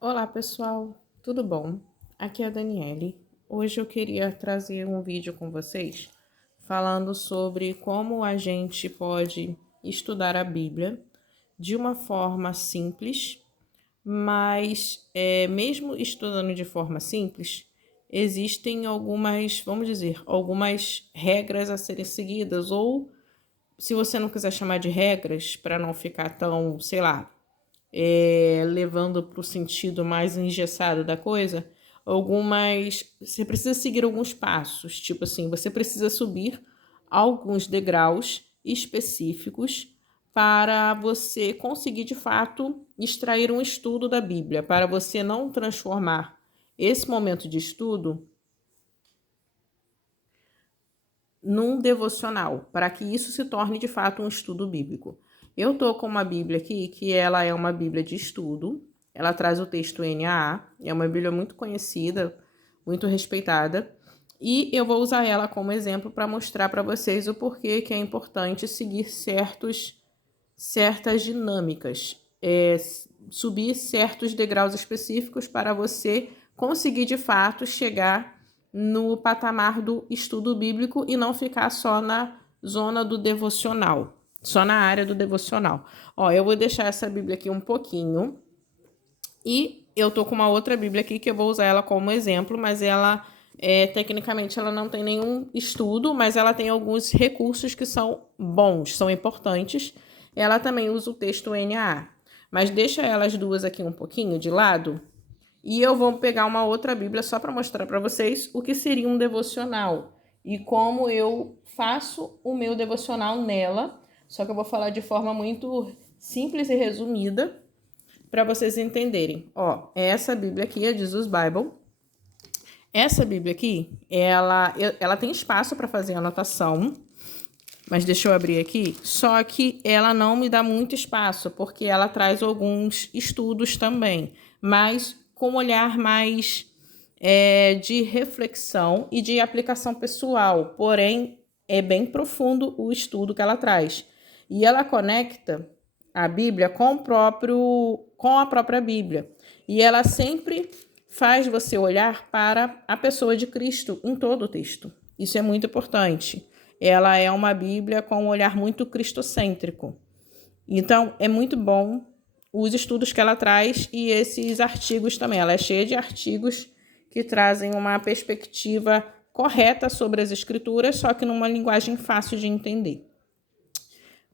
Olá pessoal, tudo bom? Aqui é a Daniele. Hoje eu queria trazer um vídeo com vocês falando sobre como a gente pode estudar a Bíblia de uma forma simples, mas mesmo estudando de forma simples, existem algumas, vamos dizer, algumas regras a serem seguidas, ou se você não quiser chamar de regras, para não ficar tão, sei lá, levando para o sentido mais engessado da coisa, você precisa seguir alguns passos, tipo assim, você precisa subir alguns degraus específicos para você conseguir de fato extrair um estudo da Bíblia, para você não transformar esse momento de estudo num devocional, para que isso se torne de fato um estudo bíblico. Eu tô com uma Bíblia aqui, que ela é uma Bíblia de estudo. Ela traz o texto NAA, é uma Bíblia muito conhecida, muito respeitada, e eu vou usar ela como exemplo para mostrar para vocês o porquê que é importante seguir certas dinâmicas, subir certos degraus específicos para você conseguir de fato chegar no patamar do estudo bíblico e não ficar só na zona do devocional, só na área do devocional. Ó, eu vou deixar essa Bíblia aqui um pouquinho e eu tô com uma outra Bíblia aqui que eu vou usar ela como exemplo, mas ela tecnicamente ela não tem nenhum estudo, mas ela tem alguns recursos que são bons, são importantes. Ela também usa o texto NAA, mas deixa elas duas aqui um pouquinho de lado e eu vou pegar uma outra Bíblia só para mostrar para vocês o que seria um devocional e como eu faço o meu devocional nela. Só que eu vou falar de forma muito simples e resumida para vocês entenderem. Ó, essa Bíblia aqui é Jesus Bible. Essa Bíblia aqui, ela tem espaço para fazer anotação, mas deixa eu abrir aqui. Só que ela não me dá muito espaço, porque ela traz alguns estudos também, mas com um olhar mais de reflexão e de aplicação pessoal. Porém, é bem profundo o estudo que ela traz. E ela conecta a Bíblia com a própria Bíblia. E ela sempre faz você olhar para a pessoa de Cristo em todo o texto. Isso é muito importante. Ela é uma Bíblia com um olhar muito cristocêntrico. Então, é muito bom os estudos que ela traz e esses artigos também. Ela é cheia de artigos que trazem uma perspectiva correta sobre as escrituras, só que numa linguagem fácil de entender.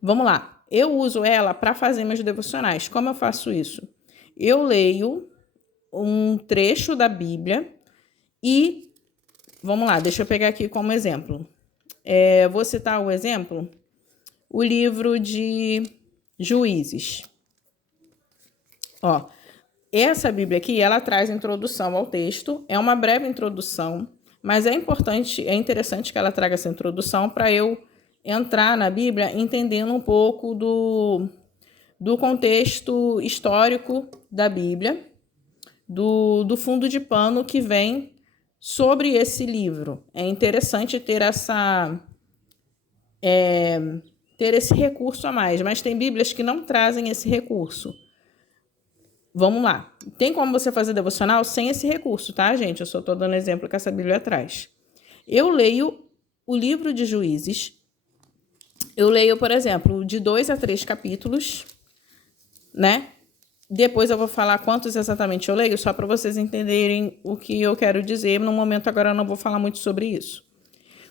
Vamos lá. Eu uso ela para fazer meus devocionais. Como eu faço isso? Eu leio um trecho da Bíblia e, vamos lá, deixa eu pegar aqui como exemplo. Vou citar o exemplo, o livro de Juízes. Ó, essa Bíblia aqui, ela traz introdução ao texto, é uma breve introdução, mas é interessante que ela traga essa introdução para eu entrar na Bíblia entendendo um pouco do contexto histórico da Bíblia, do fundo de pano que vem sobre esse livro. É interessante ter ter esse recurso a mais, mas tem Bíblias que não trazem esse recurso. Vamos lá. Tem como você fazer devocional sem esse recurso, tá, gente? Eu só estou dando exemplo que essa Bíblia traz. Eu leio o livro de Juízes. Eu leio, por exemplo, de 2 a 3 capítulos, né? Depois eu vou falar quantos exatamente eu leio, só para vocês entenderem o que eu quero dizer. No momento agora eu não vou falar muito sobre isso.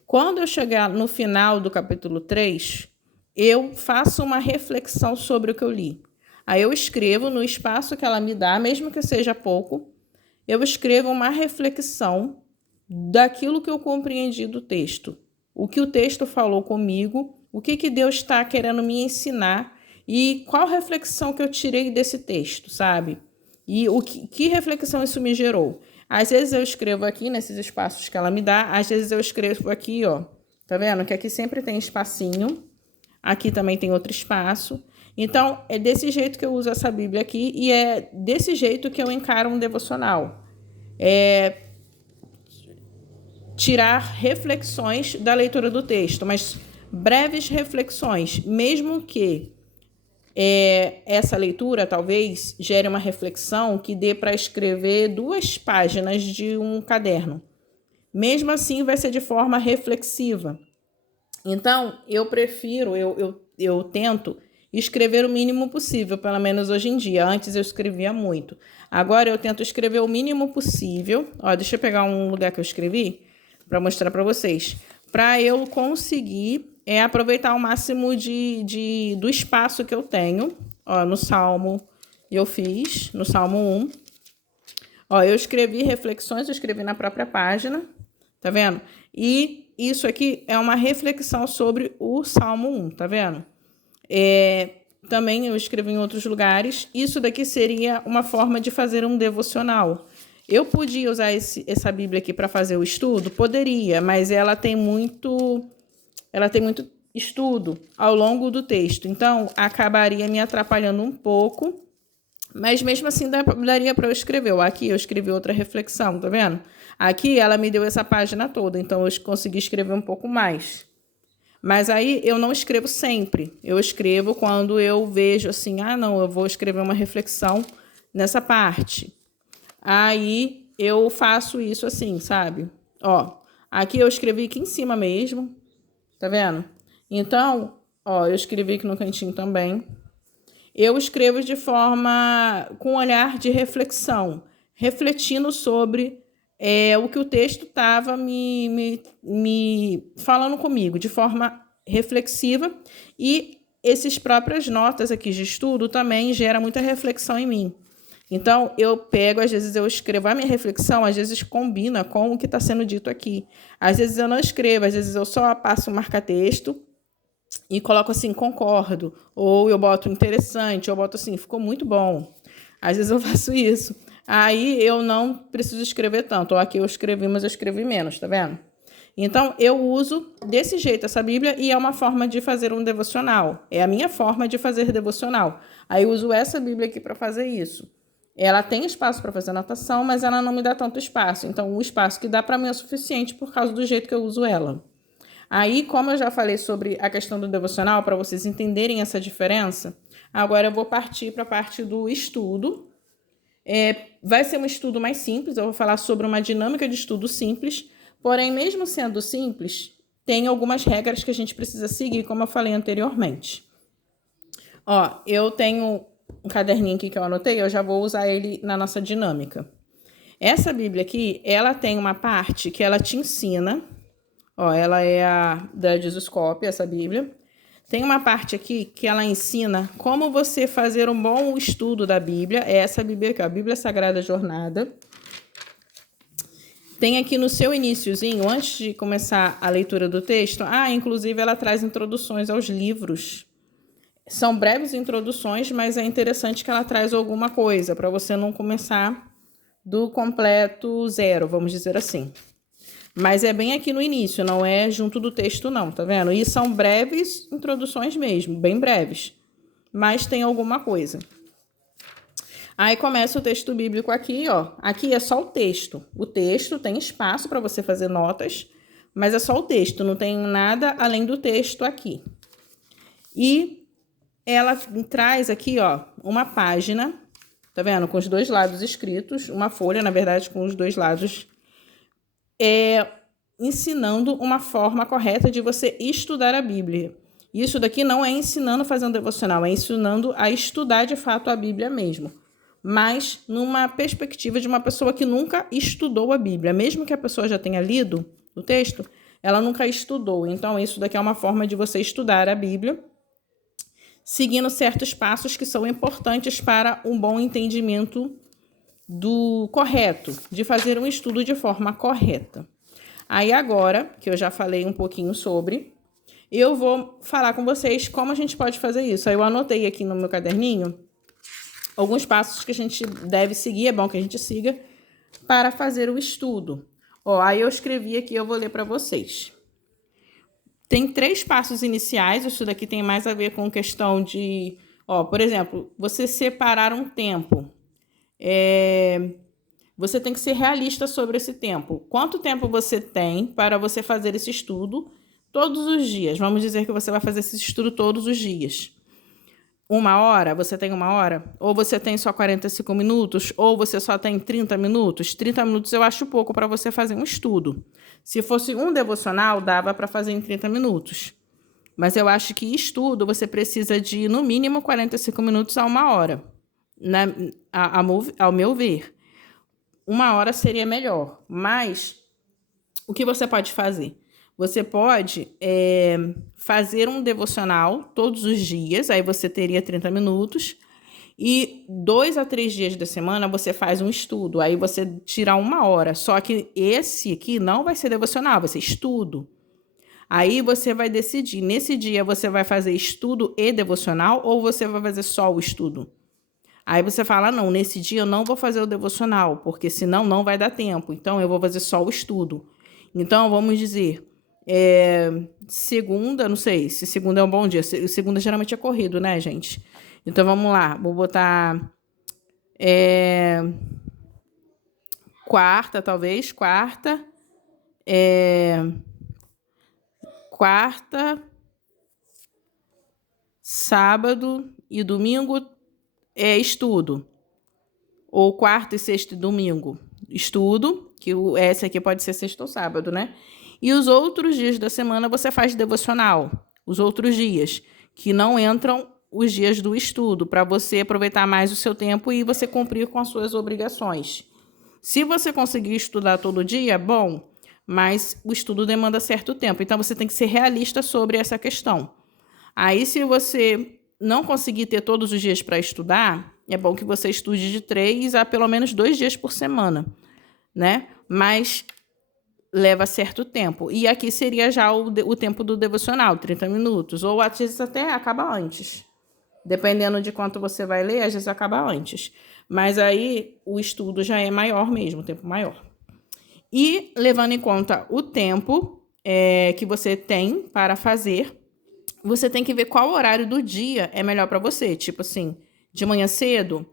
Quando eu chegar no final do capítulo 3, eu faço uma reflexão sobre o que eu li. Aí eu escrevo no espaço que ela me dá, mesmo que seja pouco, eu escrevo uma reflexão daquilo que eu compreendi do texto. O que o texto falou comigo, o que Deus está querendo me ensinar e qual reflexão que eu tirei desse texto, sabe? E que reflexão isso me gerou. Às vezes eu escrevo aqui nesses espaços que ela me dá, às vezes eu escrevo aqui, ó. Tá vendo? Que aqui sempre tem espacinho. Aqui também tem outro espaço. Então, é desse jeito que eu uso essa Bíblia aqui e é desse jeito que eu encaro um devocional. Tirar reflexões da leitura do texto, mas breves reflexões, mesmo que essa leitura talvez gere uma reflexão que dê para escrever 2 páginas de um caderno. Mesmo assim, vai ser de forma reflexiva. Então, eu prefiro, eu tento escrever o mínimo possível, pelo menos hoje em dia. Antes eu escrevia muito. Agora eu tento escrever o mínimo possível. Ó, deixa eu pegar um lugar que eu escrevi para mostrar para vocês. Para eu conseguir aproveitar o máximo do espaço que eu tenho. Ó, no Salmo, eu fiz, no Salmo 1. Ó, eu escrevi reflexões, eu escrevi na própria página. Tá vendo? E isso aqui é uma reflexão sobre o Salmo 1, tá vendo? Também eu escrevi em outros lugares. Isso daqui seria uma forma de fazer um devocional. Eu podia usar essa Bíblia aqui para fazer o estudo? Poderia, mas ela tem muito estudo ao longo do texto. Então, acabaria me atrapalhando um pouco. Mas mesmo assim daria para eu escrever. Aqui eu escrevi outra reflexão, tá vendo? Aqui ela me deu essa página toda, então eu consegui escrever um pouco mais. Mas aí eu não escrevo sempre. Eu escrevo quando eu vejo assim, não, eu vou escrever uma reflexão nessa parte. Aí eu faço isso assim, sabe? Ó, aqui eu escrevi aqui em cima mesmo, tá vendo? Então, ó, eu escrevi aqui no cantinho também. Eu escrevo de forma com um olhar de reflexão, refletindo sobre o que o texto estava me falando comigo, de forma reflexiva. E essas próprias notas aqui de estudo também geram muita reflexão em mim. Então, eu pego, às vezes eu escrevo a minha reflexão, às vezes combina com o que está sendo dito aqui. Às vezes eu não escrevo, às vezes eu só passo um marca-texto e coloco assim, concordo, ou eu boto interessante, ou eu boto assim, ficou muito bom. Às vezes eu faço isso. Aí eu não preciso escrever tanto. Ó, aqui eu escrevi, mas eu escrevi menos, tá vendo? Então, eu uso desse jeito essa Bíblia e é uma forma de fazer um devocional. É a minha forma de fazer devocional. Aí eu uso essa Bíblia aqui para fazer isso. Ela tem espaço para fazer anotação, mas ela não me dá tanto espaço. Então, o espaço que dá para mim é suficiente por causa do jeito que eu uso ela. Aí, como eu já falei sobre a questão do devocional, para vocês entenderem essa diferença, agora eu vou partir para a parte do estudo. Vai ser um estudo mais simples, eu vou falar sobre uma dinâmica de estudo simples, porém, mesmo sendo simples, tem algumas regras que a gente precisa seguir, como eu falei anteriormente. Ó, eu tenho um caderninho aqui que eu anotei, eu já vou usar ele na nossa dinâmica. Essa Bíblia aqui, ela tem uma parte que ela te ensina. Ó, ela é a da Jesuscope, essa Bíblia. Tem uma parte aqui que ela ensina como você fazer um bom estudo da Bíblia. É essa Bíblia aqui, a Bíblia Sagrada Jornada. Tem aqui no seu iniciozinho, antes de começar a leitura do texto, inclusive ela traz introduções aos livros. São breves introduções, mas é interessante que ela traz alguma coisa, para você não começar do completo zero, vamos dizer assim. Mas é bem aqui no início, não é junto do texto não, tá vendo? E são breves introduções mesmo, bem breves. Mas tem alguma coisa. Aí começa o texto bíblico aqui, ó. Aqui é só o texto. O texto tem espaço para você fazer notas, mas é só o texto, não tem nada além do texto aqui. E ela traz aqui, ó, uma página, tá vendo? Com os 2 lados escritos, uma folha, na verdade, com os 2 lados ensinando uma forma correta de você estudar a Bíblia. Isso daqui não é ensinando a fazer um devocional, é ensinando a estudar de fato a Bíblia mesmo. Mas numa perspectiva de uma pessoa que nunca estudou a Bíblia. Mesmo que a pessoa já tenha lido o texto, ela nunca estudou. Então, isso daqui é uma forma de você estudar a Bíblia, seguindo certos passos que são importantes para um bom entendimento do correto, de fazer um estudo de forma correta. Aí agora, que eu já falei um pouquinho sobre, eu vou falar com vocês como a gente pode fazer isso. Aí eu anotei aqui no meu caderninho alguns passos que a gente deve seguir, é bom que a gente siga, para fazer o estudo. Ó, aí eu escrevi aqui, eu vou ler para vocês. Tem 3 passos iniciais, isso daqui tem mais a ver com questão de, por exemplo, você separar um tempo. Você tem que ser realista sobre esse tempo. Quanto tempo você tem para você fazer esse estudo todos os dias? Vamos dizer que você vai fazer esse estudo todos os dias. 1 hora, você tem 1 hora? Ou você tem só 45 minutos? Ou você só tem 30 minutos? 30 minutos eu acho pouco para você fazer um estudo. Se fosse um devocional, dava para fazer em 30 minutos. Mas eu acho que estudo você precisa de, no mínimo, 45 minutos a 1 hora. Ao meu ver. 1 hora seria melhor. Mas o que você pode fazer? Você pode fazer um devocional todos os dias, aí você teria 30 minutos, e 2 a 3 dias da semana você faz um estudo, aí você tira 1 hora. Só que esse aqui não vai ser devocional, vai ser estudo. Aí você vai decidir, nesse dia você vai fazer estudo e devocional ou você vai fazer só o estudo? Aí você fala, não, nesse dia eu não vou fazer o devocional, porque senão não vai dar tempo, então eu vou fazer só o estudo. Então, vamos dizer, segunda, não sei se segunda é um bom dia, segunda geralmente é corrido, né, gente? Então, vamos lá, vou botar quarta, talvez, quarta, sábado e domingo estudo. Ou quarta e sexta e domingo, estudo, que esse aqui pode ser sexta ou sábado, né? E os outros dias da semana você faz devocional. Os outros dias, que não entram os dias do estudo, para você aproveitar mais o seu tempo e você cumprir com as suas obrigações. Se você conseguir estudar todo dia, bom, mas o estudo demanda certo tempo. Então, você tem que ser realista sobre essa questão. Aí, se você não conseguir ter todos os dias para estudar, é bom que você estude de 3 a pelo menos 2 dias por semana, né? Mas leva certo tempo. E aqui seria já o tempo do devocional, 30 minutos. Ou às vezes até acaba antes. Dependendo de quanto você vai ler, às vezes acaba antes. Mas aí o estudo já é maior mesmo, o tempo maior. E levando em conta o tempo que você tem para fazer, você tem que ver qual horário do dia é melhor para você. Tipo assim, de manhã cedo,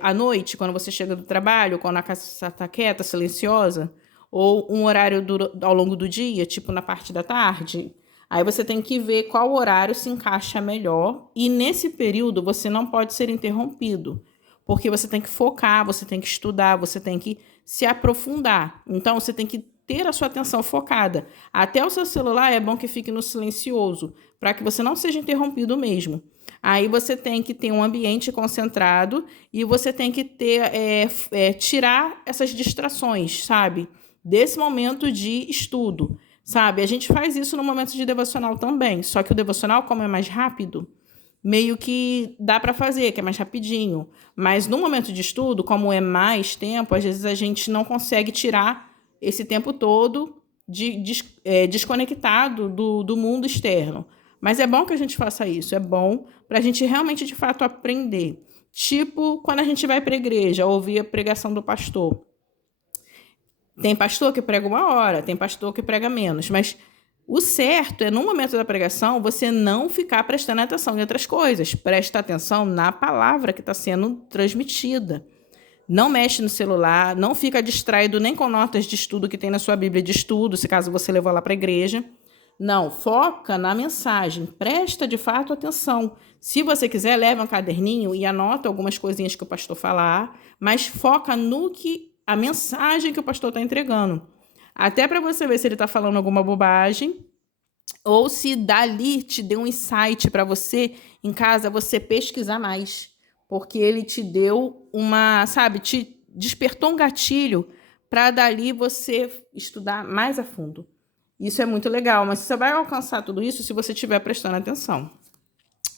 à noite, quando você chega do trabalho, quando a casa está quieta, silenciosa, ou um horário ao longo do dia, tipo na parte da tarde. Aí você tem que ver qual horário se encaixa melhor. E nesse período você não pode ser interrompido, porque você tem que focar, você tem que estudar, você tem que se aprofundar. Então você tem que ter a sua atenção focada. Até o seu celular é bom que fique no silencioso, para que você não seja interrompido mesmo. Aí você tem que ter um ambiente concentrado e você tem que ter tirar essas distrações, sabe? Desse momento de estudo, sabe? A gente faz isso no momento de devocional também, só que o devocional, como é mais rápido, meio que dá para fazer, que é mais rapidinho. Mas no momento de estudo, como é mais tempo, às vezes a gente não consegue tirar esse tempo todo desconectado do mundo externo. Mas é bom que a gente faça isso, é bom para a gente realmente, de fato, aprender. Tipo, quando a gente vai para a igreja, ouvir a pregação do pastor. Tem pastor que prega 1 hora, tem pastor que prega menos, mas o certo é, no momento da pregação, você não ficar prestando atenção em outras coisas. Presta atenção na palavra que está sendo transmitida. Não mexe no celular, não fica distraído nem com notas de estudo que tem na sua Bíblia de estudo, se caso você levou lá para a igreja. Não, foca na mensagem, presta de fato atenção. Se você quiser, leva um caderninho e anota algumas coisinhas que o pastor falar, mas foca no que a mensagem que o pastor está entregando. Até para você ver se ele está falando alguma bobagem ou se dali te deu um insight para você, em casa, você pesquisar mais. Porque ele te deu te despertou um gatilho para dali você estudar mais a fundo. Isso é muito legal, mas você vai alcançar tudo isso se você estiver prestando atenção.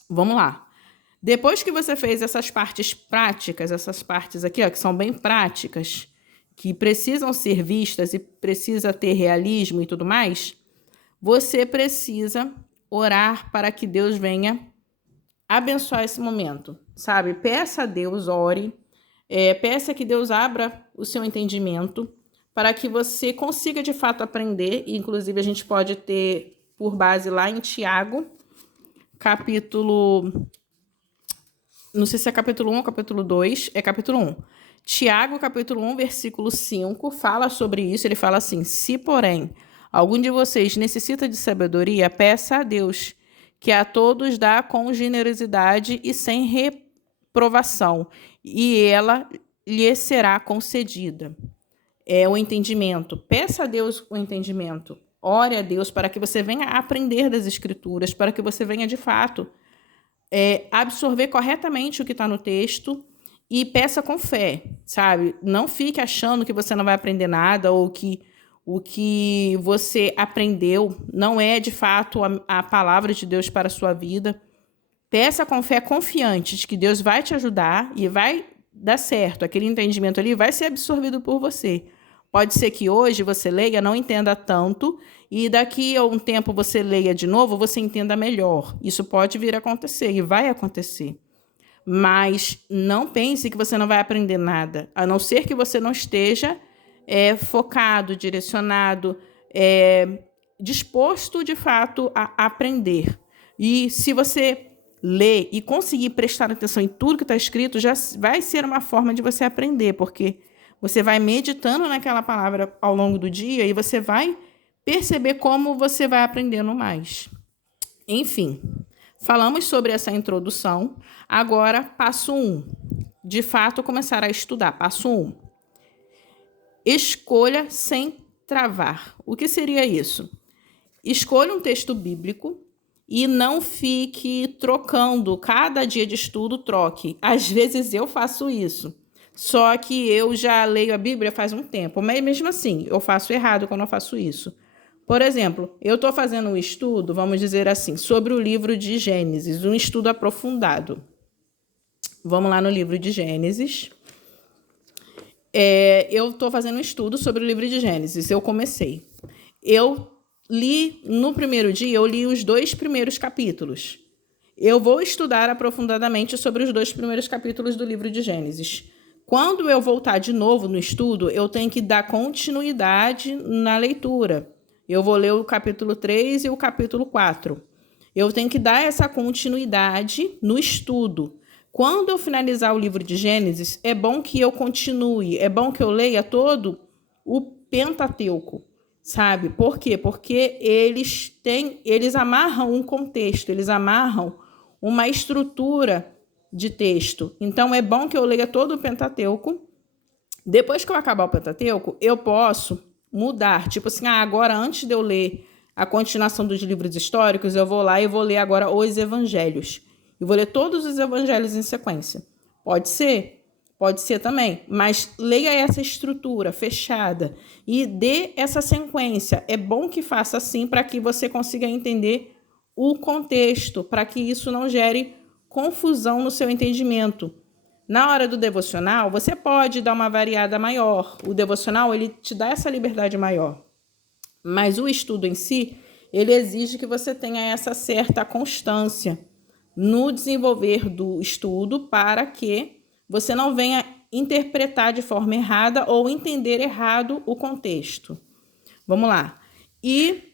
Vamos lá. Depois que você fez essas partes práticas, essas partes aqui, ó, que são bem práticas, que precisam ser vistas e precisa ter realismo e tudo mais, você precisa orar para que Deus venha abençoar esse momento, sabe? Peça a Deus, ore, peça que Deus abra o seu entendimento para que você consiga de fato aprender. Inclusive, a gente pode ter por base lá em Tiago, capítulo... Não sei se é capítulo 1 ou capítulo 2, é capítulo 1. Tiago, capítulo 1, versículo 5, fala sobre isso. Ele fala assim: se, porém, algum de vocês necessita de sabedoria, peça a Deus, que a todos dá com generosidade e sem reprovação, e ela lhe será concedida. É o entendimento. Peça a Deus o entendimento. Ore a Deus para que você venha aprender das Escrituras, para que você venha, de fato, absorver corretamente o que está no texto e peça com fé, sabe? Não fique achando que você não vai aprender nada ou que o que você aprendeu não é, de fato, a palavra de Deus para a sua vida. Peça com fé, confiante de que Deus vai te ajudar e vai dar certo. Aquele entendimento ali vai ser absorvido por você. Pode ser que hoje você leia, não entenda tanto, e daqui a um tempo você leia de novo, você entenda melhor. Isso pode vir a acontecer e vai acontecer. Mas não pense que você não vai aprender nada, a não ser que você não esteja focado, direcionado, disposto, de fato, a aprender. E se você ler e conseguir prestar atenção em tudo que está escrito, já vai ser uma forma de você aprender, porque você vai meditando naquela palavra ao longo do dia e você vai perceber como você vai aprendendo mais. Enfim, falamos sobre essa introdução. Agora, passo 1. De fato, começar a estudar. Passo 1. Escolha sem travar. O que seria isso? Escolha um texto bíblico e não fique trocando. Cada dia de estudo, troque. Às vezes eu faço isso. Só que eu já leio a Bíblia faz um tempo. Mas mesmo assim, eu faço errado quando eu faço isso. Por exemplo, eu estou fazendo um estudo, vamos dizer assim, sobre o livro de Gênesis, um estudo aprofundado. Vamos lá no livro de Gênesis. Eu estou fazendo um estudo sobre o livro de Gênesis. Eu comecei. Eu li, no primeiro dia, eu li os 2 primeiros capítulos. Eu vou estudar aprofundadamente sobre os 2 primeiros capítulos do livro de Gênesis. Quando eu voltar de novo no estudo, eu tenho que dar continuidade na leitura. Eu vou ler o capítulo 3 e o capítulo 4. Eu tenho que dar essa continuidade no estudo. Quando eu finalizar o livro de Gênesis, é bom que eu continue, é bom que eu leia todo o Pentateuco, sabe? Por quê? Porque eles amarram um contexto, eles amarram uma estrutura de texto. Então, é bom que eu leia todo o Pentateuco. Depois que eu acabar o Pentateuco, eu posso mudar. Tipo assim, agora, antes de eu ler a continuação dos livros históricos, eu vou lá e vou ler agora os evangelhos. Eu vou ler todos os evangelhos em sequência. Pode ser também. Mas leia essa estrutura fechada e dê essa sequência. É bom que faça assim para que você consiga entender o contexto, para que isso não gere confusão no seu entendimento. Na hora do devocional, você pode dar uma variada maior. O devocional, ele te dá essa liberdade maior. Mas o estudo em si, ele exige que você tenha essa certa constância no desenvolver do estudo para que você não venha interpretar de forma errada ou entender errado o contexto. Vamos lá. E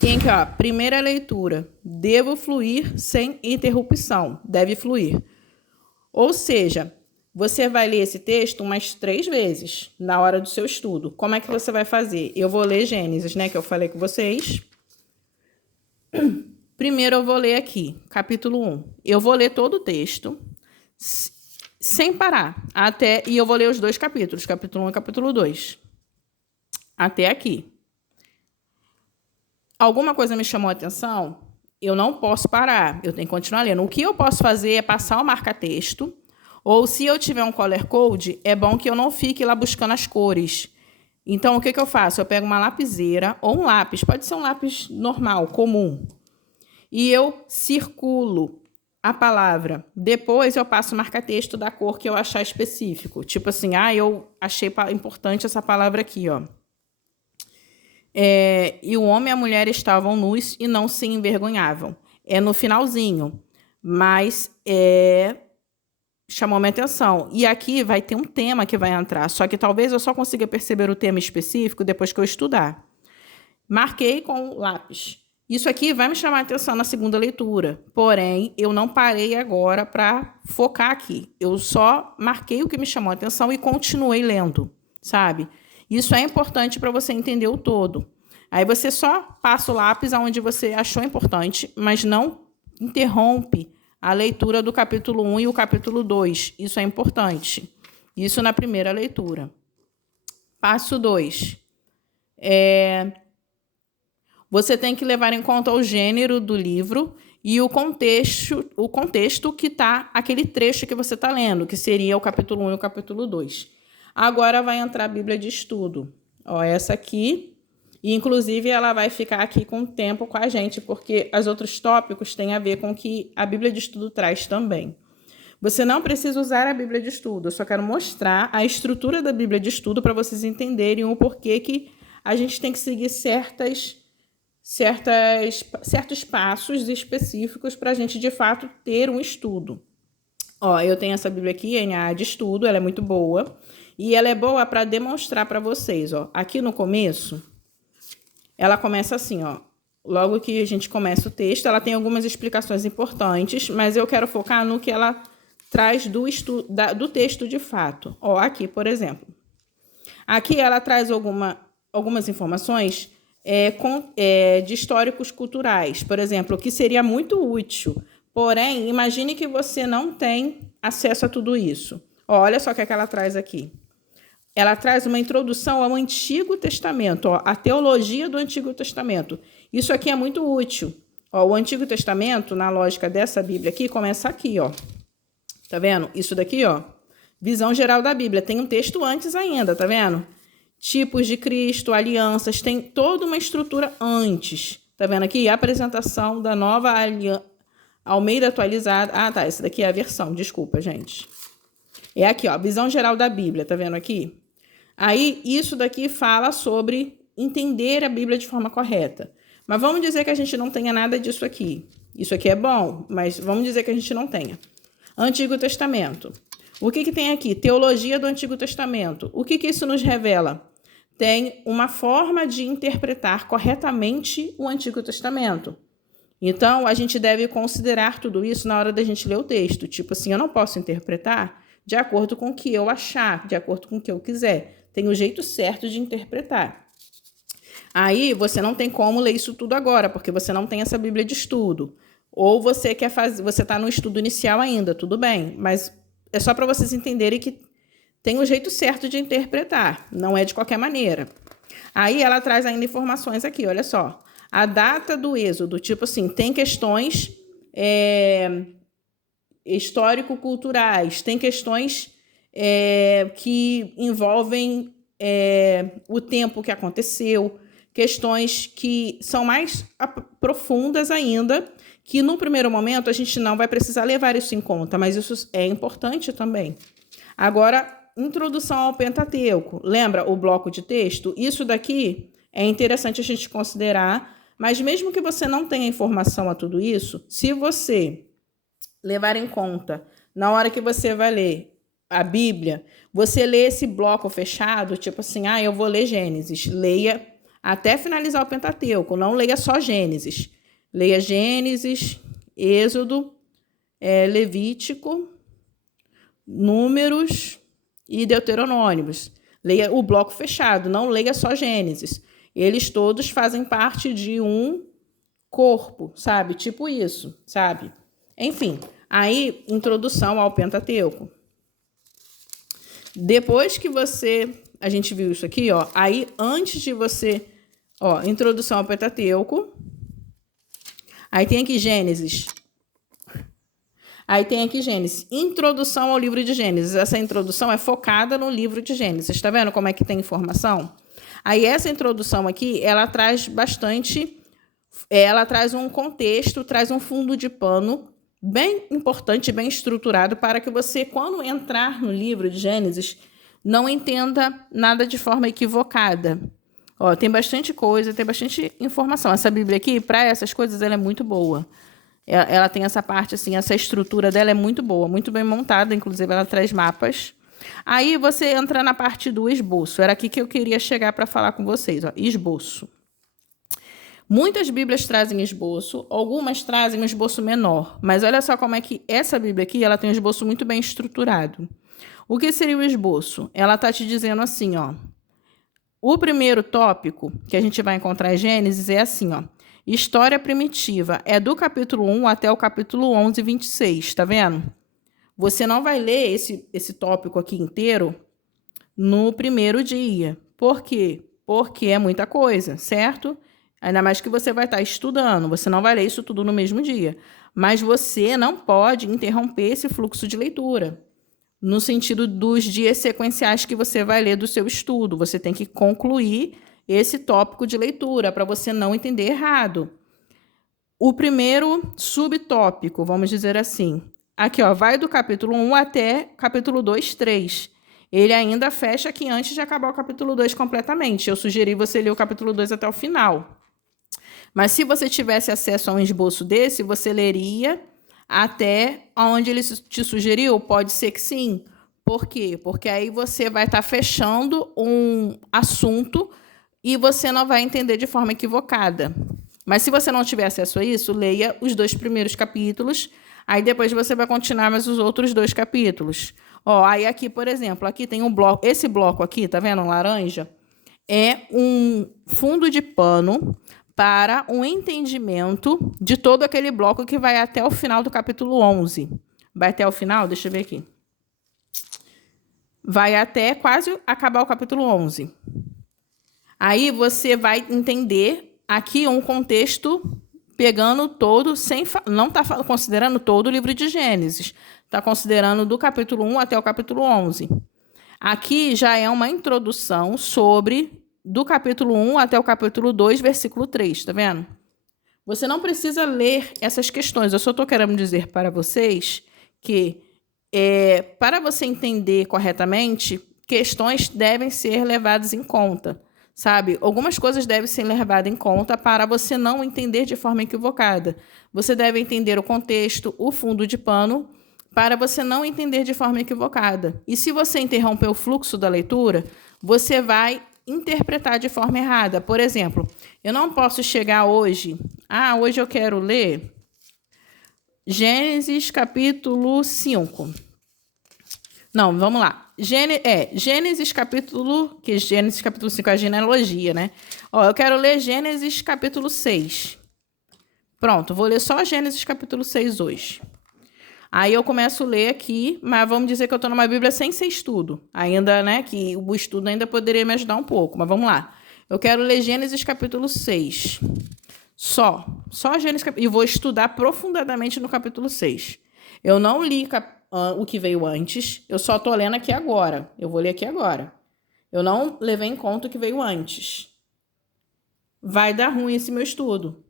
tem aqui, primeira leitura. Devo fluir sem interrupção. Deve fluir. Ou seja, você vai ler esse texto umas 3 vezes na hora do seu estudo. Como é que você vai fazer? Eu vou ler Gênesis, né, que eu falei com vocês. Primeiro eu vou ler aqui, capítulo 1. Eu vou ler todo o texto, sem parar. E eu vou ler os 2 capítulos, capítulo 1 e capítulo 2. Até aqui. Alguma coisa me chamou a atenção? Eu não posso parar, eu tenho que continuar lendo. O que eu posso fazer é passar o marca-texto, ou se eu tiver um color code, é bom que eu não fique lá buscando as cores. Então, o que eu faço? Eu pego uma lapiseira ou um lápis, pode ser um lápis normal, comum, e eu circulo a palavra. Depois eu passo o marca-texto da cor que eu achar específico. Tipo assim, eu achei importante essa palavra aqui, ó. E o homem e a mulher estavam nus e não se envergonhavam. É no finalzinho, mas chamou minha atenção. E aqui vai ter um tema que vai entrar, só que talvez eu só consiga perceber o tema específico depois que eu estudar. Marquei com lápis. Isso aqui vai me chamar a atenção na segunda leitura, porém, eu não parei agora para focar aqui. Eu só marquei o que me chamou a atenção e continuei lendo, sabe? Isso é importante para você entender o todo. Aí você só passa o lápis aonde você achou importante, mas não interrompe a leitura do capítulo 1 e o capítulo 2. Isso é importante. Isso na primeira leitura. Passo 2. Você tem que levar em conta o gênero do livro e o contexto que está aquele trecho que você está lendo, que seria o capítulo 1 e o capítulo 2. Agora vai entrar a Bíblia de Estudo. Ó, essa aqui. E, inclusive, ela vai ficar aqui com o tempo com a gente, porque os outros tópicos têm a ver com o que a Bíblia de Estudo traz também. Você não precisa usar a Bíblia de Estudo, eu só quero mostrar a estrutura da Bíblia de Estudo para vocês entenderem o porquê que a gente tem que seguir certos passos específicos para a gente, de fato, ter um estudo. Ó, eu tenho essa Bíblia aqui, NAA de Estudo, ela é muito boa. E ela é boa para demonstrar para vocês. Ó. Aqui no começo, ela começa assim, ó. Logo que a gente começa o texto, ela tem algumas explicações importantes, mas eu quero focar no que ela traz do texto de fato. Ó, aqui, por exemplo. Aqui ela traz algumas informações de históricos culturais. Por exemplo, o que seria muito útil. Porém, imagine que você não tem acesso a tudo isso. Ó, olha só o que é que ela traz aqui. Ela traz uma introdução ao Antigo Testamento, ó, a teologia do Antigo Testamento. Isso aqui é muito útil. Ó, o Antigo Testamento, na lógica dessa Bíblia aqui, começa aqui, ó. Tá vendo? Isso daqui, ó. Visão geral da Bíblia. Tem um texto antes ainda, tá vendo? Tipos de Cristo, alianças, tem toda uma estrutura antes. Tá vendo aqui? A apresentação da nova aliança, Almeida atualizada. Ah, tá. Essa daqui é a versão. Desculpa, gente. É aqui, ó. Visão geral da Bíblia. Tá vendo aqui? Aí, isso daqui fala sobre entender a Bíblia de forma correta. Mas vamos dizer que a gente não tenha nada disso aqui. Isso aqui é bom, mas vamos dizer que a gente não tenha. Antigo Testamento. O que tem aqui? Teologia do Antigo Testamento. O que isso nos revela? Tem uma forma de interpretar corretamente o Antigo Testamento. Então, a gente deve considerar tudo isso na hora da gente ler o texto. Tipo assim, eu não posso interpretar de acordo com o que eu achar, de acordo com o que eu quiser. Tem o jeito certo de interpretar. Aí, você não tem como ler isso tudo agora, porque você não tem essa Bíblia de estudo. Ou você quer fazer, você está no estudo inicial ainda, tudo bem, mas é só para vocês entenderem que tem o jeito certo de interpretar, não é de qualquer maneira. Aí ela traz ainda informações aqui, olha só. A data do êxodo, tipo assim, tem questões histórico-culturais, tem questões que envolvem o tempo que aconteceu, questões que são mais profundas ainda, que no primeiro momento a gente não vai precisar levar isso em conta, mas isso é importante também. Agora, introdução ao Pentateuco. Lembra o bloco de texto? Isso daqui é interessante a gente considerar, mas mesmo que você não tenha informação a tudo isso, se você levar em conta, na hora que você vai ler a Bíblia, você lê esse bloco fechado, tipo assim, eu vou ler Gênesis. Leia até finalizar o Pentateuco, não leia só Gênesis. Leia Gênesis, Êxodo, Levítico, Números e Deuteronômios. Leia o bloco fechado, não leia só Gênesis. Eles todos fazem parte de um corpo, sabe? Tipo isso, sabe? Enfim, aí, introdução ao Pentateuco. Depois que a gente viu isso aqui, ó, aí antes de você, ó, introdução ao Pentateuco, aí tem aqui Gênesis. Aí tem aqui Gênesis, introdução ao livro de Gênesis. Essa introdução é focada no livro de Gênesis. Está vendo como é que tem informação? Aí essa introdução aqui, ela traz bastante, ela traz um contexto, traz um fundo de pano bem importante, bem estruturado, para que você, quando entrar no livro de Gênesis, não entenda nada de forma equivocada. Ó, tem bastante coisa, tem bastante informação. Essa Bíblia aqui, para essas coisas, ela é muito boa. Ela tem essa parte, assim, essa estrutura dela é muito boa, muito bem montada, inclusive ela traz mapas. Aí você entra na parte do esboço. Era aqui que eu queria chegar para falar com vocês, ó, esboço. Muitas Bíblias trazem esboço, algumas trazem um esboço menor, mas olha só como é que essa Bíblia aqui, ela tem um esboço muito bem estruturado. O que seria o esboço? Ela está te dizendo assim, ó, O primeiro tópico que a gente vai encontrar em Gênesis é assim, ó. História primitiva. É do capítulo 1 até o capítulo 11, 26, tá vendo? Você não vai ler esse tópico aqui inteiro no primeiro dia. Por quê? Porque é muita coisa, certo? Ainda mais que você vai estar estudando. Você não vai ler isso tudo no mesmo dia. Mas você não pode interromper esse fluxo de leitura, no sentido dos dias sequenciais que você vai ler do seu estudo. Você tem que concluir esse tópico de leitura para você não entender errado. O primeiro subtópico, vamos dizer assim, aqui ó, vai do capítulo 1 até capítulo 2, 3. Ele ainda fecha aqui antes de acabar o capítulo 2 completamente. Eu sugeri você ler o capítulo 2 até o final. Mas se você tivesse acesso a um esboço desse, você leria até onde ele te sugeriu? Pode ser que sim. Por quê? Porque aí você vai estar fechando um assunto e você não vai entender de forma equivocada. Mas se você não tiver acesso a isso, leia os 2 primeiros capítulos, aí depois você vai continuar mais os outros 2 capítulos. Ó, aí aqui, por exemplo, aqui tem um bloco, esse bloco aqui, tá vendo, laranja? É um fundo de pano para um entendimento de todo aquele bloco que vai até o final do capítulo 11. Vai até o final? Deixa eu ver aqui. Vai até quase acabar o capítulo 11. Aí você vai entender aqui um contexto pegando todo, não está considerando todo o livro de Gênesis. Está considerando do capítulo 1 até o capítulo 11. Aqui já é uma introdução sobre do capítulo 1 até o capítulo 2, versículo 3, tá vendo? Você não precisa ler essas questões. Eu só estou querendo dizer para vocês que, para você entender corretamente, questões devem ser levadas em conta, sabe? Algumas coisas devem ser levadas em conta para você não entender de forma equivocada. Você deve entender o contexto, o fundo de pano, para você não entender de forma equivocada. E se você interromper o fluxo da leitura, você vai interpretar de forma errada. Por exemplo, eu não posso chegar hoje... hoje eu quero ler Gênesis capítulo 5. Não, vamos lá. Gênesis capítulo 5 é a genealogia, né? Ó, eu quero ler Gênesis capítulo 6. Pronto, vou ler só Gênesis capítulo 6 hoje. Aí eu começo a ler aqui, mas vamos dizer que eu estou numa Bíblia sem ser estudo. Ainda, né, que o estudo ainda poderia me ajudar um pouco, mas vamos lá. Eu quero ler Gênesis capítulo 6. Só Gênesis capítulo... E vou estudar profundamente no capítulo 6. Eu não li o que veio antes, eu só estou lendo aqui agora. Eu vou ler aqui agora. Eu não levei em conta o que veio antes. Vai dar ruim esse meu estudo.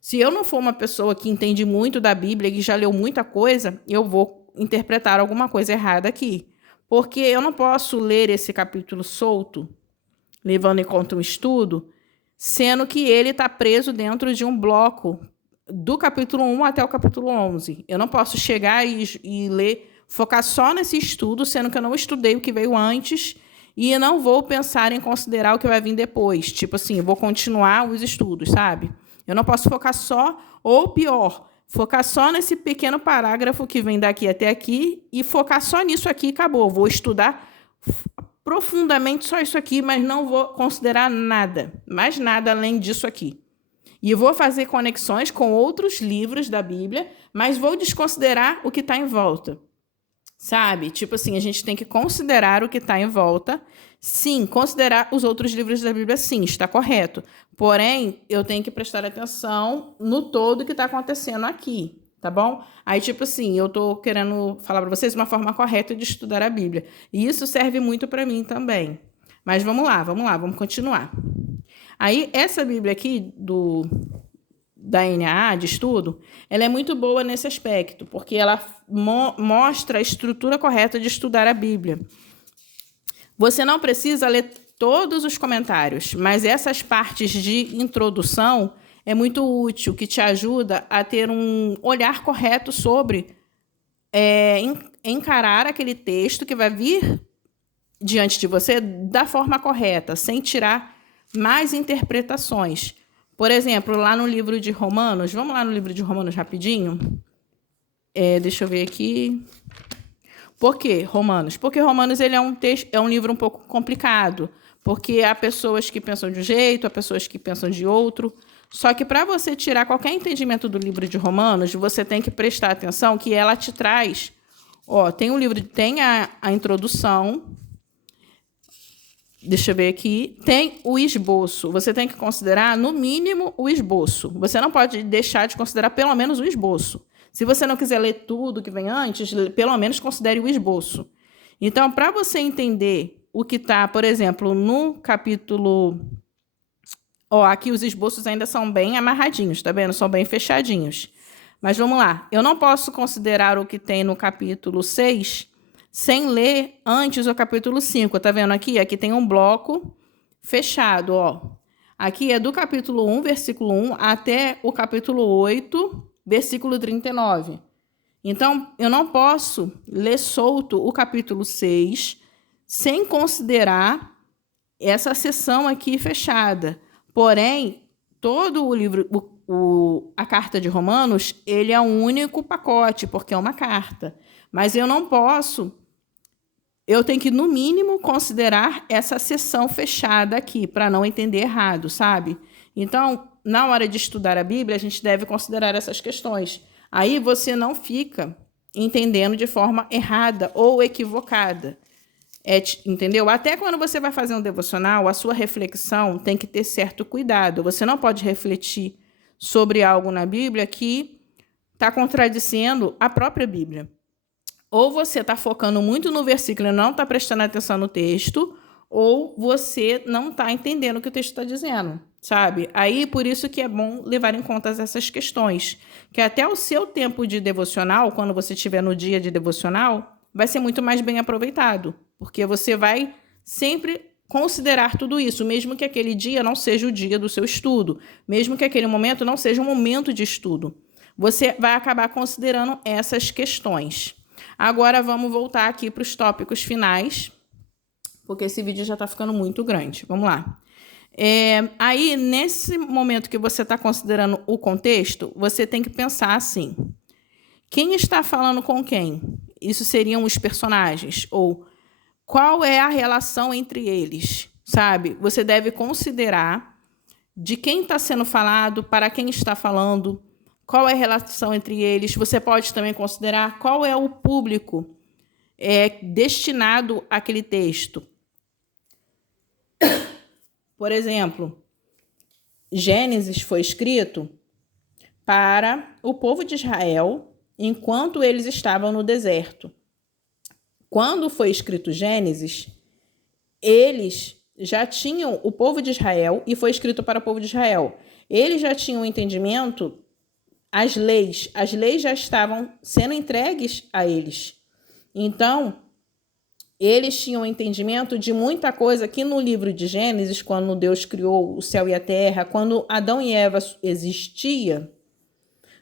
Se eu não for uma pessoa que entende muito da Bíblia e que já leu muita coisa, eu vou interpretar alguma coisa errada aqui. Porque eu não posso ler esse capítulo solto, levando em conta um estudo, sendo que ele está preso dentro de um bloco do capítulo 1 até o capítulo 11. Eu não posso chegar e ler, focar só nesse estudo, sendo que eu não estudei o que veio antes e não vou pensar em considerar o que vai vir depois. Tipo assim, eu vou continuar os estudos, sabe? Eu não posso focar só, ou pior, focar só nesse pequeno parágrafo que vem daqui até aqui e focar só nisso aqui e acabou. Vou estudar profundamente só isso aqui, mas não vou considerar nada, mais nada além disso aqui. E vou fazer conexões com outros livros da Bíblia, mas vou desconsiderar o que está em volta. Sabe? Tipo assim, a gente tem que considerar o que está em volta. Sim, considerar os outros livros da Bíblia, sim, está correto. Porém, eu tenho que prestar atenção no todo que está acontecendo aqui, tá bom? Aí, tipo assim, eu estou querendo falar para vocês uma forma correta de estudar a Bíblia. E isso serve muito para mim também. Mas vamos lá, vamos continuar. Aí, essa Bíblia aqui da NAA, de estudo, ela é muito boa nesse aspecto, porque ela mostra a estrutura correta de estudar a Bíblia. Você não precisa ler todos os comentários, mas essas partes de introdução é muito útil, que te ajuda a ter um olhar correto sobre encarar aquele texto que vai vir diante de você da forma correta, sem tirar mais interpretações. Por exemplo, lá no livro de Romanos, vamos lá no livro de Romanos rapidinho? Deixa eu ver aqui. Por que Romanos? Porque Romanos ele é um livro um pouco complicado, Porque há pessoas que pensam de um jeito, há pessoas que pensam de outro. Só que para você tirar qualquer entendimento do livro de Romanos, você tem que prestar atenção que ela te traz. Tem um livro, tem a introdução. Deixa eu ver aqui. Tem o esboço. Você tem que considerar, no mínimo, o esboço. Você não pode deixar de considerar pelo menos o esboço. Se você não quiser ler tudo que vem antes, pelo menos considere o esboço. Então, para você entender o que está, por exemplo, no capítulo... aqui os esboços ainda são bem amarradinhos, tá vendo? São bem fechadinhos. Mas vamos lá. Eu não posso considerar o que tem no capítulo 6 sem ler antes o capítulo 5. Tá vendo aqui? Aqui tem um bloco fechado, Aqui é do capítulo 1, versículo 1, até o capítulo 8, versículo 39. Então, eu não posso ler solto o capítulo 6 sem considerar essa seção aqui fechada. Porém, todo o livro, a carta de Romanos, ele é um único pacote, porque é uma carta. Mas eu não posso, eu tenho que, no mínimo, considerar essa seção fechada aqui, para não entender errado, sabe? Então, na hora de estudar a Bíblia, a gente deve considerar essas questões. Aí você não fica entendendo de forma errada ou equivocada. Entendeu? Até quando você vai fazer um devocional, a sua reflexão tem que ter certo cuidado. Você não pode refletir sobre algo na Bíblia que está contradizendo a própria Bíblia. Ou você está focando muito no versículo e não está prestando atenção no texto, ou você não está entendendo o que o texto está dizendo, sabe? Aí, por isso que é bom levar em conta essas questões, que até o seu tempo de devocional, quando você estiver no dia de devocional, vai ser muito mais bem aproveitado, porque você vai sempre considerar tudo isso, mesmo que aquele dia não seja o dia do seu estudo, mesmo que aquele momento não seja um momento de estudo. Você vai acabar considerando essas questões. Agora, vamos voltar aqui para os tópicos finais, porque esse vídeo já está ficando muito grande. Vamos lá. Aí, nesse momento que você está considerando o contexto, você tem que pensar assim: quem está falando com quem? Isso seriam os personagens. Ou qual é a relação entre eles? Sabe? Você deve considerar de quem está sendo falado, para quem está falando, qual é a relação entre eles. Você pode também considerar qual é o público destinado àquele texto. Por exemplo, Gênesis foi escrito para o povo de Israel enquanto eles estavam no deserto. Quando foi escrito Gênesis, eles já tinham, o povo de Israel, e foi escrito para o povo de Israel, eles já tinham um entendimento, as leis já estavam sendo entregues a eles. Então, eles tinham um entendimento de muita coisa que no livro de Gênesis, quando Deus criou o céu e a terra, quando Adão e Eva existia,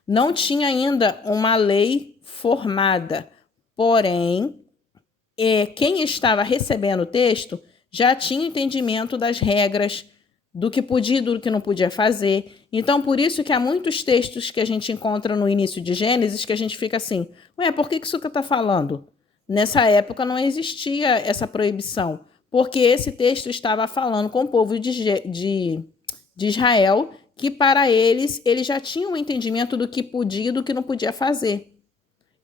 não tinha ainda uma lei formada. Porém, quem estava recebendo o texto já tinha entendimento das regras, do que podia e do que não podia fazer. Então, por isso que há muitos textos que a gente encontra no início de Gênesis que a gente fica assim, por que isso que está falando? Nessa época não existia essa proibição, porque esse texto estava falando com o povo de Israel, que para eles já tinham um entendimento do que podia e do que não podia fazer.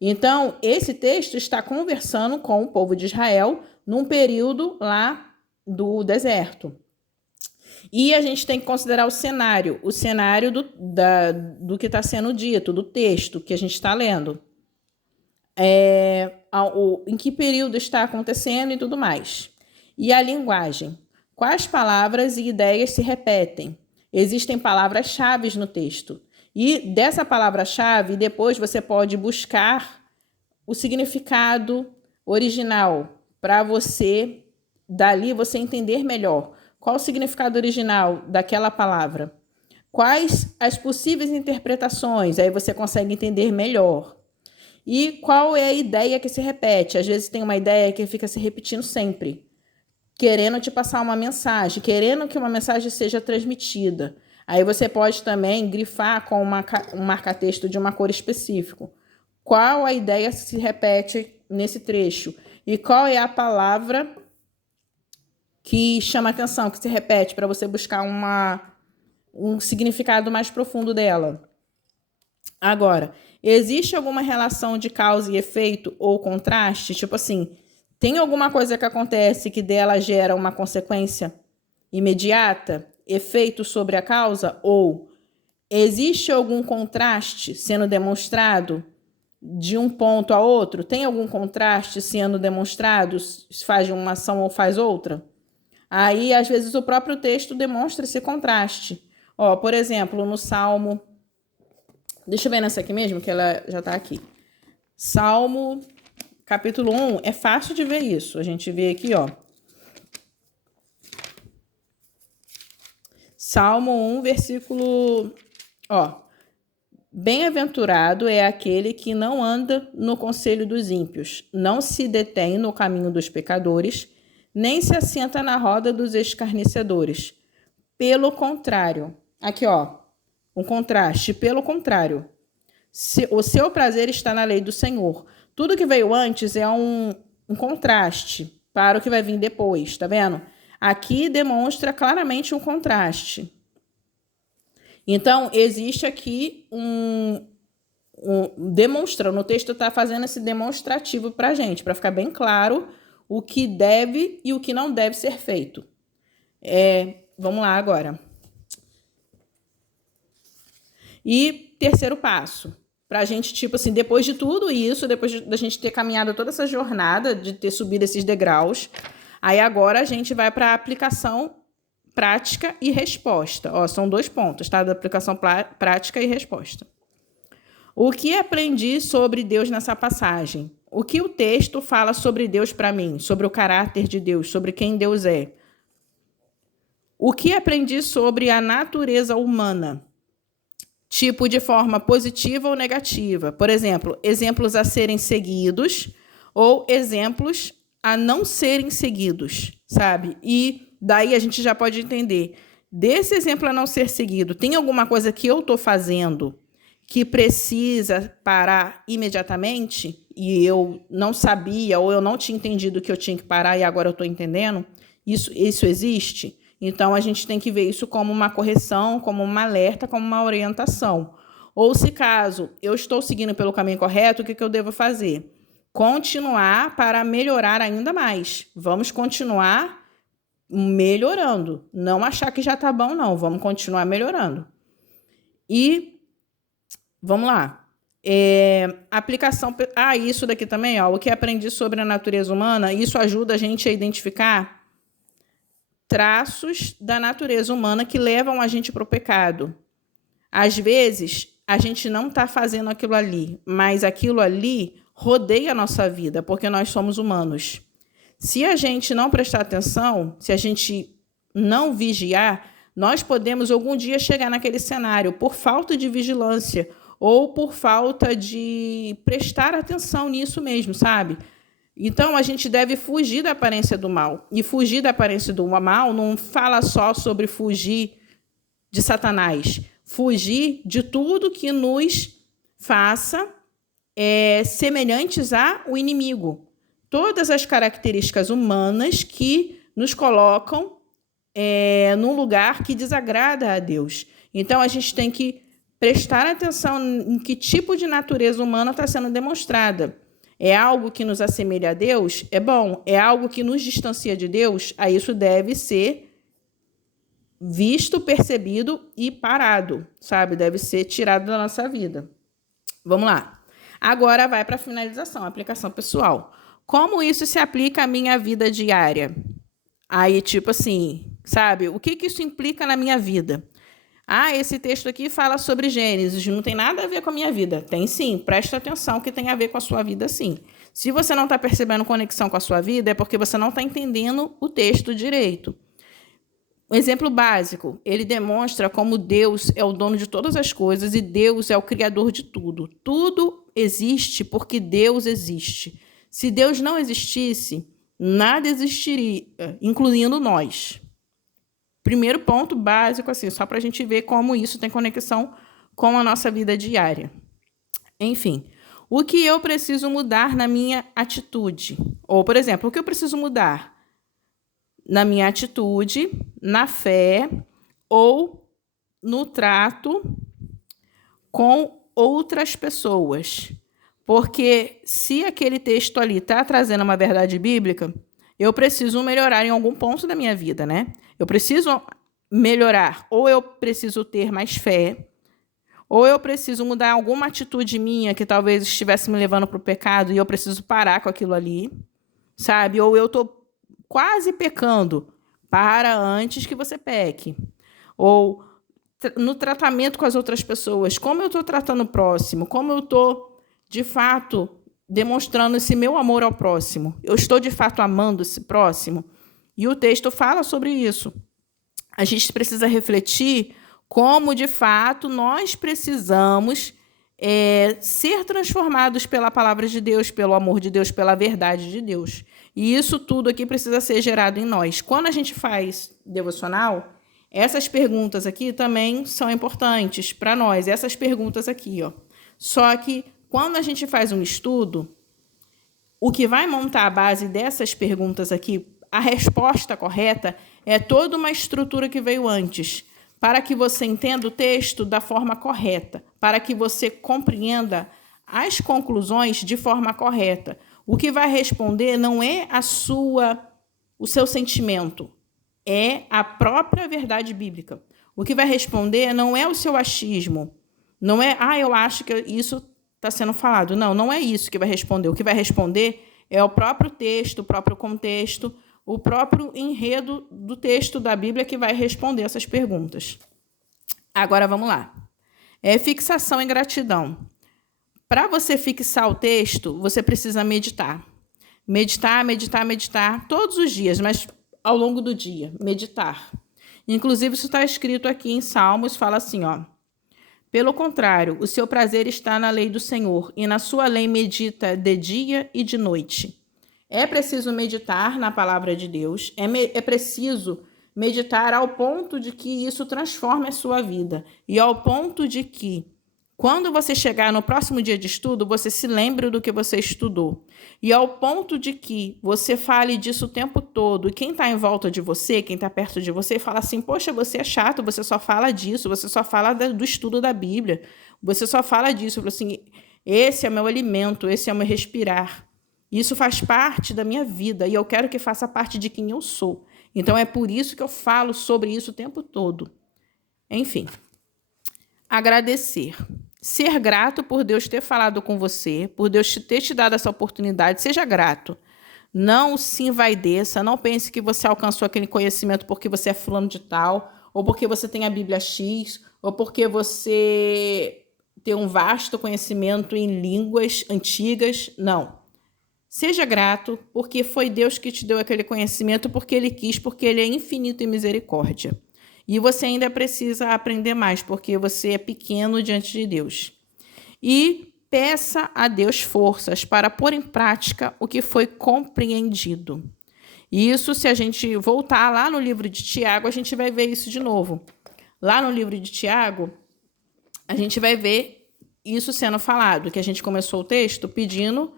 Então, esse texto está conversando com o povo de Israel num período lá do deserto. E a gente tem que considerar o cenário do que está sendo dito, do texto que a gente está lendo. Em que período está acontecendo e tudo mais. E a linguagem. Quais palavras e ideias se repetem? Existem palavras-chave no texto. E dessa palavra-chave, depois você pode buscar o significado original para você, dali você entender melhor. Qual o significado original daquela palavra? Quais as possíveis interpretações? Aí você consegue entender melhor. E qual é a ideia que se repete? Às vezes tem uma ideia que fica se repetindo sempre, querendo te passar uma mensagem, querendo que uma mensagem seja transmitida. Aí você pode também grifar com um marca-texto de uma cor específica. Qual a ideia que se repete nesse trecho? E qual é a palavra que chama atenção, que se repete para você buscar um significado mais profundo dela. Agora, existe alguma relação de causa e efeito ou contraste? Tipo assim, tem alguma coisa que acontece que dela gera uma consequência imediata, efeito sobre a causa? Ou existe algum contraste sendo demonstrado de um ponto a outro? Tem algum contraste sendo demonstrado? Se faz uma ação ou faz outra? Aí, às vezes, o próprio texto demonstra esse contraste. Ó, por exemplo, no Salmo... Deixa eu ver nessa aqui mesmo, que ela já está aqui. Salmo, capítulo 1, é fácil de ver isso. A gente vê aqui, ó. Salmo 1, versículo... Ó. Bem-aventurado é aquele que não anda no conselho dos ímpios, não se detém no caminho dos pecadores, nem se assenta na roda dos escarnecedores. Pelo contrário, aqui ó, um contraste, pelo contrário, o seu prazer está na lei do Senhor. Tudo que veio antes é um contraste para o que vai vir depois, tá vendo? Aqui demonstra claramente um contraste. Então, existe aqui demonstrando, o texto está fazendo esse demonstrativo para a gente, para ficar bem claro o que deve e o que não deve ser feito. Vamos lá agora. E terceiro passo, para a gente, tipo assim, depois de tudo isso, depois da gente ter caminhado toda essa jornada, de ter subido esses degraus, aí agora a gente vai para a aplicação prática e resposta. Ó, são 2 pontos, tá? Da aplicação prática e resposta. O que aprendi sobre Deus nessa passagem? O que o texto fala sobre Deus para mim? Sobre o caráter de Deus, sobre quem Deus é? O que aprendi sobre a natureza humana? Tipo, de forma positiva ou negativa. Por exemplo, exemplos a serem seguidos ou exemplos a não serem seguidos, sabe? E daí a gente já pode entender, desse exemplo a não ser seguido, tem alguma coisa que eu estou fazendo que precisa parar imediatamente e eu não sabia ou eu não tinha entendido que eu tinha que parar e agora eu estou entendendo? Isso existe? Então, a gente tem que ver isso como uma correção, como um alerta, como uma orientação. Ou se caso eu estou seguindo pelo caminho correto, o que eu devo fazer? Continuar para melhorar ainda mais. Vamos continuar melhorando. Não achar que já está bom, não. Vamos continuar melhorando. E vamos lá. Aplicação... isso daqui também, ó, o que aprendi sobre a natureza humana, isso ajuda a gente a identificar traços da natureza humana que levam a gente para o pecado. Às vezes, a gente não está fazendo aquilo ali, mas aquilo ali rodeia a nossa vida, porque nós somos humanos. Se a gente não prestar atenção, se a gente não vigiar, nós podemos algum dia chegar naquele cenário por falta de vigilância ou por falta de prestar atenção nisso mesmo, sabe? Então, a gente deve fugir da aparência do mal. E fugir da aparência do mal não fala só sobre fugir de Satanás. Fugir de tudo que nos faça semelhantes ao inimigo. Todas as características humanas que nos colocam num lugar que desagrada a Deus. Então, a gente tem que prestar atenção em que tipo de natureza humana está sendo demonstrada. É algo que nos assemelha a Deus? É bom. É algo que nos distancia de Deus? Aí isso deve ser visto, percebido e parado, sabe? Deve ser tirado da nossa vida. Vamos lá. Agora vai para a finalização, aplicação pessoal. Como isso se aplica à minha vida diária? Aí, tipo assim, sabe? O que isso implica na minha vida? Esse texto aqui fala sobre Gênesis, não tem nada a ver com a minha vida. Tem sim, presta atenção que tem a ver com a sua vida sim. Se você não está percebendo conexão com a sua vida, é porque você não está entendendo o texto direito. Um exemplo básico, ele demonstra como Deus é o dono de todas as coisas e Deus é o criador de tudo. Tudo existe porque Deus existe. Se Deus não existisse, nada existiria, incluindo nós. Primeiro ponto básico, assim, só para a gente ver como isso tem conexão com a nossa vida diária. Enfim, o que eu preciso mudar na minha atitude? Ou, por exemplo, o que eu preciso mudar na minha atitude, na fé ou no trato com outras pessoas. Porque se aquele texto ali está trazendo uma verdade bíblica, eu preciso melhorar em algum ponto da minha vida, né? Eu preciso melhorar, ou eu preciso ter mais fé, ou eu preciso mudar alguma atitude minha que talvez estivesse me levando para o pecado e eu preciso parar com aquilo ali, sabe? Ou eu estou quase pecando, para antes que você peque. Ou no tratamento com as outras pessoas, como eu estou tratando o próximo, como eu estou, de fato, demonstrando esse meu amor ao próximo. Eu estou, de fato, amando esse próximo? E o texto fala sobre isso. A gente precisa refletir como, de fato, nós precisamos ser transformados pela palavra de Deus, pelo amor de Deus, pela verdade de Deus. E isso tudo aqui precisa ser gerado em nós. Quando a gente faz devocional, essas perguntas aqui também são importantes para nós. Essas perguntas aqui, ó. Só que quando a gente faz um estudo, o que vai montar a base dessas perguntas aqui, a resposta correta, é toda uma estrutura que veio antes, para que você entenda o texto da forma correta, para que você compreenda as conclusões de forma correta. O que vai responder não é o seu sentimento, é a própria verdade bíblica. O que vai responder não é o seu achismo, não é, eu acho que isso está sendo falado. Não, não é isso que vai responder. O que vai responder é o próprio texto, o próprio contexto, o próprio enredo do texto da Bíblia que vai responder essas perguntas. Agora, vamos lá. Fixação e gratidão. Para você fixar o texto, você precisa meditar. Meditar todos os dias, mas ao longo do dia, meditar. Inclusive, isso está escrito aqui em Salmos, fala assim, ó. Pelo contrário, o seu prazer está na lei do Senhor, e na sua lei medita de dia e de noite. É preciso meditar na palavra de Deus, é preciso meditar ao ponto de que isso transforme a sua vida, e ao ponto de que, quando você chegar no próximo dia de estudo, você se lembre do que você estudou. E ao ponto de que você fale disso o tempo todo, e quem está em volta de você, quem está perto de você, fala assim, poxa, você é chato, você só fala disso, você só fala do estudo da Bíblia, você só fala disso. Assim, esse é o meu alimento, esse é o meu respirar. Isso faz parte da minha vida e eu quero que faça parte de quem eu sou. Então, é por isso que eu falo sobre isso o tempo todo. Enfim, agradecer. Ser grato por Deus ter falado com você, por Deus ter te dado essa oportunidade. Seja grato. Não se envaideça, não pense que você alcançou aquele conhecimento porque você é fulano de tal, ou porque você tem a Bíblia X, ou porque você tem um vasto conhecimento em línguas antigas. Não. Seja grato, porque foi Deus que te deu aquele conhecimento, porque Ele quis, porque Ele é infinito em misericórdia. E você ainda precisa aprender mais, porque você é pequeno diante de Deus. E peça a Deus forças para pôr em prática o que foi compreendido. Isso, se a gente voltar lá no livro de Tiago, a gente vai ver isso de novo. Lá no livro de Tiago, a gente vai ver isso sendo falado, que a gente começou o texto pedindo,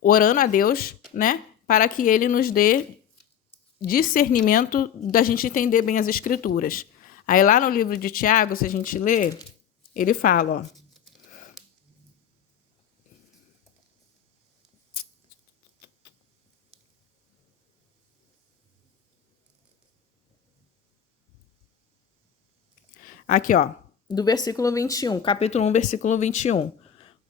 orando a Deus, né, para que Ele nos dê discernimento da gente entender bem as Escrituras. Aí lá no livro de Tiago, se a gente ler, ele fala, ó. Aqui, ó, do versículo 21, capítulo 1, versículo 21.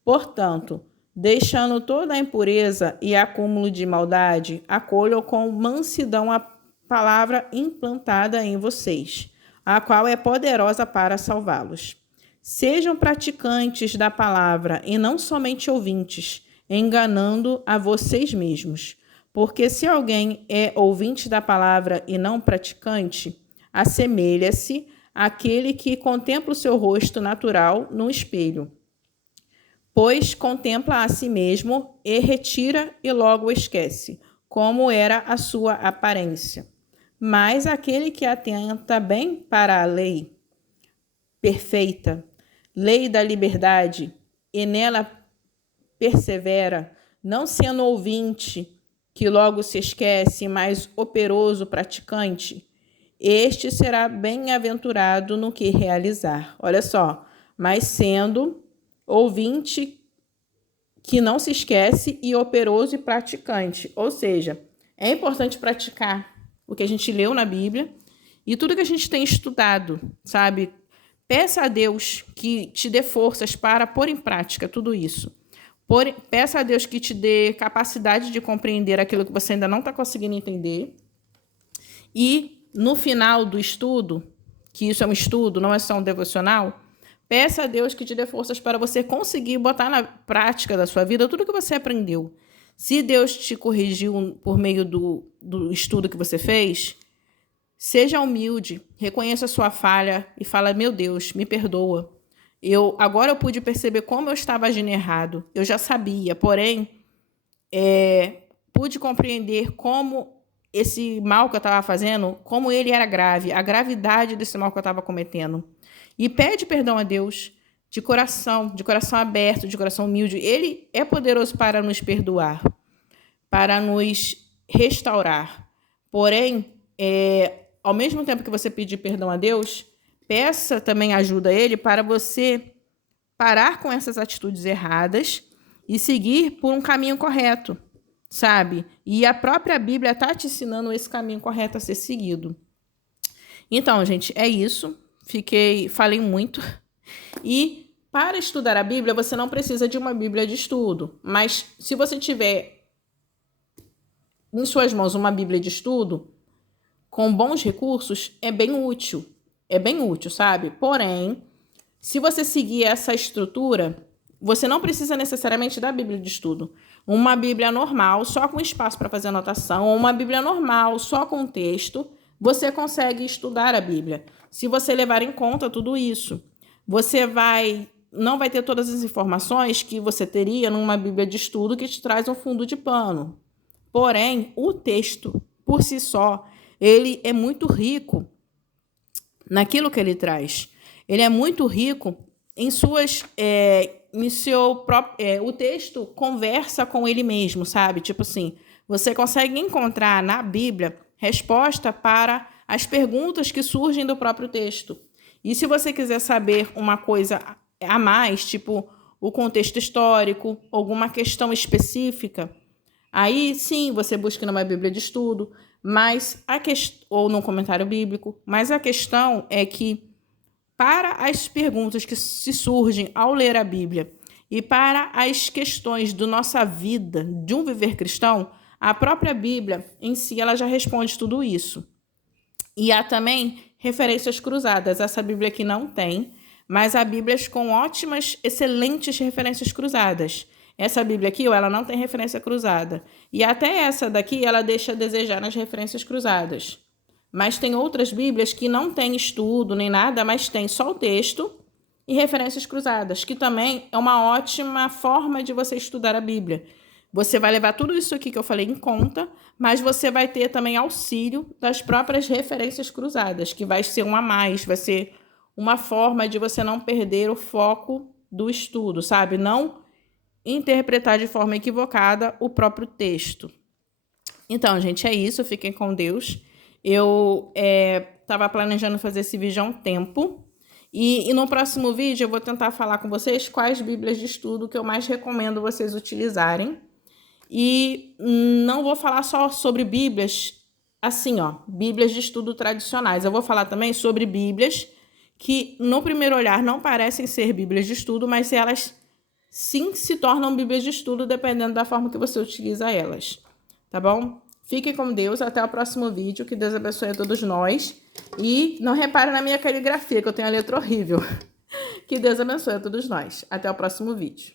Portanto, deixando toda a impureza e acúmulo de maldade, acolham com mansidão a palavra implantada em vocês, a qual é poderosa para salvá-los. Sejam praticantes da palavra e não somente ouvintes, enganando a vocês mesmos. Porque se alguém é ouvinte da palavra e não praticante, assemelha-se àquele que contempla o seu rosto natural no espelho, pois contempla a si mesmo e retira e logo esquece, como era a sua aparência. Mas aquele que atenta bem para a lei perfeita, lei da liberdade, e nela persevera, não sendo ouvinte que logo se esquece, mas operoso praticante, este será bem-aventurado no que realizar. Olha só, mas sendo ouvinte que não se esquece e operoso e praticante. Ou seja, é importante praticar o que a gente leu na Bíblia e tudo que a gente tem estudado, sabe? Peça a Deus que te dê forças para pôr em prática tudo isso. Peça a Deus que te dê capacidade de compreender aquilo que você ainda não está conseguindo entender. E no final do estudo, que isso é um estudo, não é só um devocional, peça a Deus que te dê forças para você conseguir botar na prática da sua vida tudo que você aprendeu. Se Deus te corrigiu por meio do estudo que você fez, seja humilde, reconheça a sua falha e fala, meu Deus, me perdoa. Agora eu pude perceber como eu estava agindo errado. Eu já sabia, porém, pude compreender como esse mal que eu estava fazendo, como ele era grave, a gravidade desse mal que eu estava cometendo. E pede perdão a Deus de coração aberto, de coração humilde. Ele é poderoso para nos perdoar, para nos restaurar. Porém, ao mesmo tempo que você pedir perdão a Deus, peça também ajuda a Ele para você parar com essas atitudes erradas e seguir por um caminho correto, sabe? E a própria Bíblia está te ensinando esse caminho correto a ser seguido. Então, gente, é isso. Falei muito. E para estudar a Bíblia, você não precisa de uma Bíblia de estudo. Mas se você tiver em suas mãos uma Bíblia de estudo, com bons recursos, é bem útil. É bem útil, sabe? Porém, se você seguir essa estrutura, você não precisa necessariamente da Bíblia de estudo. Uma Bíblia normal, só com espaço para fazer anotação, ou uma Bíblia normal, só com texto, você consegue estudar a Bíblia. Se você levar em conta tudo isso, você não vai ter todas as informações que você teria numa Bíblia de estudo que te traz um fundo de pano. Porém, o texto, por si só, ele é muito rico naquilo que ele traz. Ele é muito rico em suas... o texto conversa com ele mesmo, sabe? Tipo assim, você consegue encontrar na Bíblia resposta para as perguntas que surgem do próprio texto. E se você quiser saber uma coisa a mais, tipo o contexto histórico, alguma questão específica, aí sim você busca numa Bíblia de estudo, ou num comentário bíblico, mas a questão é que para as perguntas que se surgem ao ler a Bíblia e para as questões da nossa vida, de um viver cristão, a própria Bíblia em si ela já responde tudo isso. E há também referências cruzadas. Essa Bíblia aqui não tem, mas há Bíblias com ótimas, excelentes referências cruzadas. Essa Bíblia aqui, ela não tem referência cruzada. E até essa daqui, ela deixa a desejar nas referências cruzadas. Mas tem outras Bíblias que não tem estudo nem nada, mas tem só o texto e referências cruzadas, que também é uma ótima forma de você estudar a Bíblia. Você vai levar tudo isso aqui que eu falei em conta, mas você vai ter também auxílio das próprias referências cruzadas, que vai ser um a mais, vai ser uma forma de você não perder o foco do estudo, sabe? Não interpretar de forma equivocada o próprio texto. Então, gente, é isso. Fiquem com Deus. Eu estava planejando fazer esse vídeo há um tempo. E no próximo vídeo eu vou tentar falar com vocês quais Bíblias de estudo que eu mais recomendo vocês utilizarem. E não vou falar só sobre Bíblias, assim, Bíblias de estudo tradicionais. Eu vou falar também sobre Bíblias que, no primeiro olhar, não parecem ser Bíblias de estudo, mas elas sim se tornam Bíblias de estudo, dependendo da forma que você utiliza elas. Tá bom? Fiquem com Deus. Até o próximo vídeo. Que Deus abençoe a todos nós. E não reparem na minha caligrafia, que eu tenho a letra horrível. Que Deus abençoe a todos nós. Até o próximo vídeo.